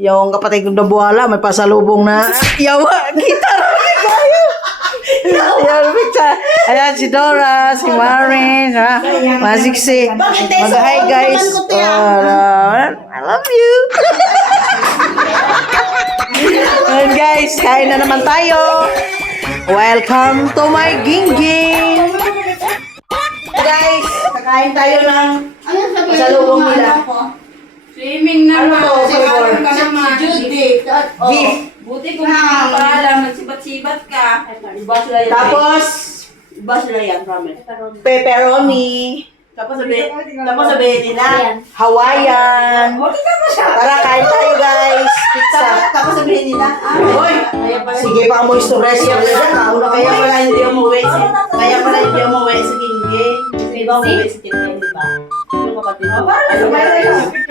Yung kapatid kong nabuhala, may pasalubong na yawa. Kita rin kayo. Yan, picture. Ayan, si Dora, si Marin, ha? Masiksi. Mag-hi, guys. I love you. And guys, kain na naman tayo. Welcome to my gingging. Guys, kakain tayo ng pasalubong nila. Swimming naman. Ano to, flavor? Judy. Beef. Buti kung nakakaalam, magsibat-sibat ka. Tapos, Iba sila yan, promise. pepperoni. Tapos sabihin nila. Hawaiian. Tara, kain tayo guys. Pizza. Tapos sabihin nila, Hoy! Sige pa mo istorya siya. Kaya pala hindi umuwi sa Kingge. Di ba umuwi sa Kingge, di ba? Yung kapatid mo.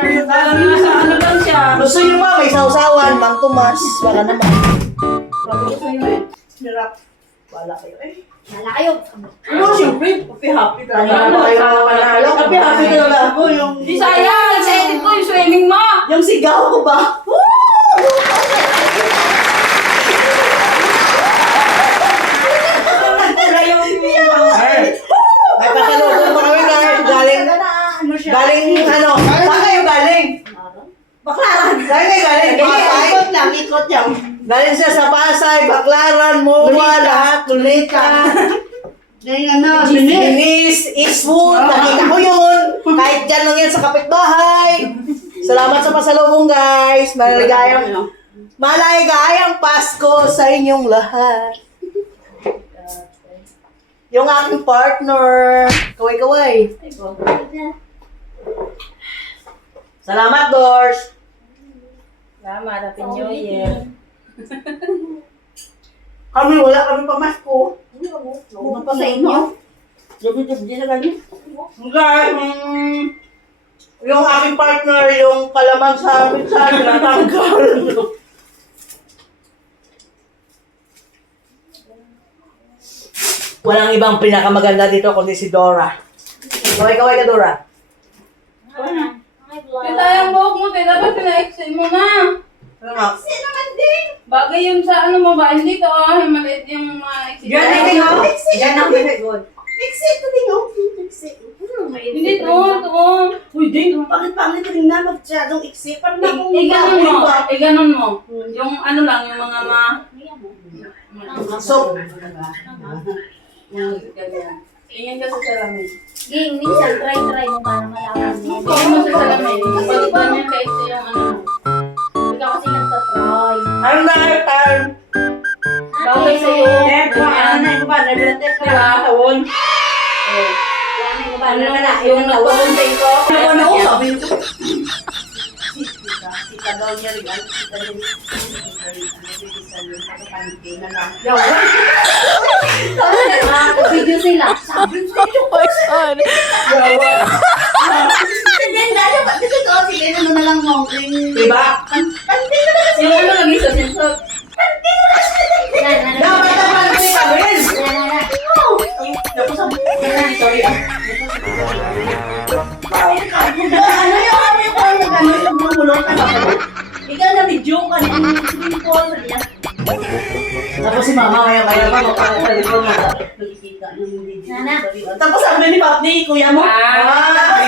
Alam niyo sa ano lang siya. Gusto nyo ba may sausawan? Mang Tomas. Wala naman. Gusto niyo eh. Hirap. Wala kayo eh. Wala kayo. Ano, siyempre, happy ka. Ano kayo panalo? Happy talaga ako. Yung... Di sayang, sa edit ko yung swimming mo. Yung sigaw ko ba? May pasalubong pa kami guys. Galing ano? Saan kayo galing? Baklaran. Saan kayo galing? Pasay? Ikot yan. Galing siya sa Pasay, Baclaran, Moa, lahat, Lunita. Yung ano, Denise, Eastwood, nakita ko yun. Kahit dyan lang yan sa kapitbahay. Salamat sa pasalubong guys. Maligayang Pasko sa inyong lahat. Yung aking partner. Kaway-kaway. Salamat, Dors. Salamat, Happy New Year. Kami, wala kami pamasko. Ano pa sa inyo? Gabi-gabi sa kanya. Guys, yung aking partner, yung kalamang sa amin sa natanggal. Walang ibang pinakamaganda dito kundi si Dora. Kaway-kaway ka, Dora. Kita yung buhok mo, kaya dapat pina-extend mo na. Ano nga? Bagay yun sa ano mo ba? Hindi to, yung maliit yung mga exit. Yan ang good. Hindi to, to. Uy, din, pangit rin na magsyadong iksi. Parang Iganon mo. Yung ano lang, yung mga So, yung ganyan. Tingin ka sa salamin. Ging, minsan try mo para malaman mo. Tingin mo sa salamin. Kapag ganyan ka-exit yung ano. Hindi ka kasi nagtatry. ano na time? Bagay sa'yo. Diba? Tawon. Ano na, yung nagpapuntay ko. Ano ko sabi ko? Sita daw niya rin. Sita daw niya Video sila. Sabi ko yun. Diba? yung ano lagi sa sensor. Dapat naman ko rin. Sorry. Ikaw na video ka niya. Tapos si mama maya-maya pa Tapos Nana. sabi ni ni kuya mo.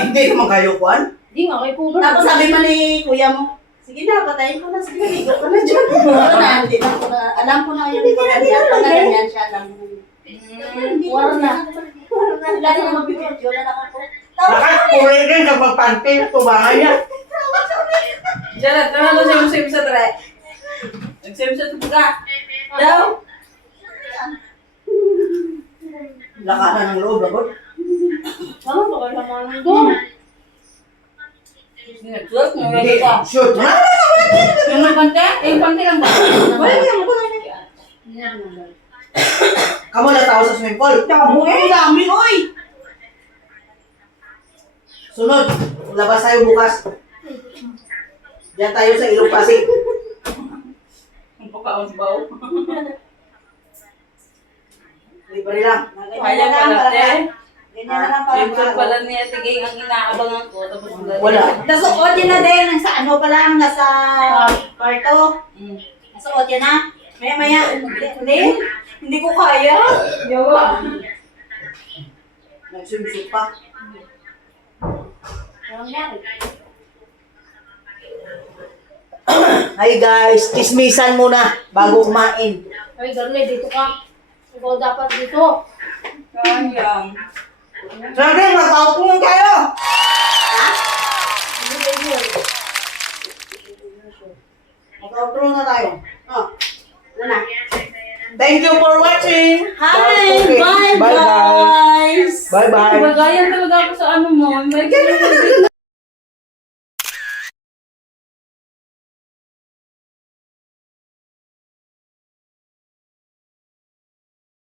Hindi naman kayo, Juan. Di nga, may pulo. Tapos sabi mo ni kuya mo. Sige na, patayin ko na. Sige na, ligo ka na dyan. Alam ko na yung ganyan siya. Alam ko. Wala na. Wala na magbibidyo. Wala na ako. Nakakuri rin kapag panty na tubangan niya. Jared, tara na siya yung sa try. Nag-save sa tubuga. Daw. Lakasan ng loob, ako. Ano ba kayo naman doon? Nag-save, nag-ready ka. Shoot na. Yung may pante? Yung pante lang ba? Wala yung ko na. Kamu na tao sa swimming pool. Ang dami, oy! Sunod, labas tayo bukas. Diyan tayo sa Ilong Pasig. Ang pagkaon-baw. Libre lang. Kaya pala, te. Ganyan na lang parang Siyempre pala ni Ate Ging ang inaabangan ko. Tapos Wala. Tapos audio na din, nasa ano pa lang, nasa kwarto. Nasa audio na. Maya, hindi ko kaya. Yawa. Nagsumisip pa. Ay guys, kismisan muna bago kumain. Ay, Darle, dito ka. Ikaw dapat dito. Sayang. Sabi, mag-outing kayo! Mag-outing na tayo. Oh, una. Thank you for watching! Hi! Okay. Bye, Bye-bye! guys! Bye-bye! Bagayan talaga ako sa ano mo. May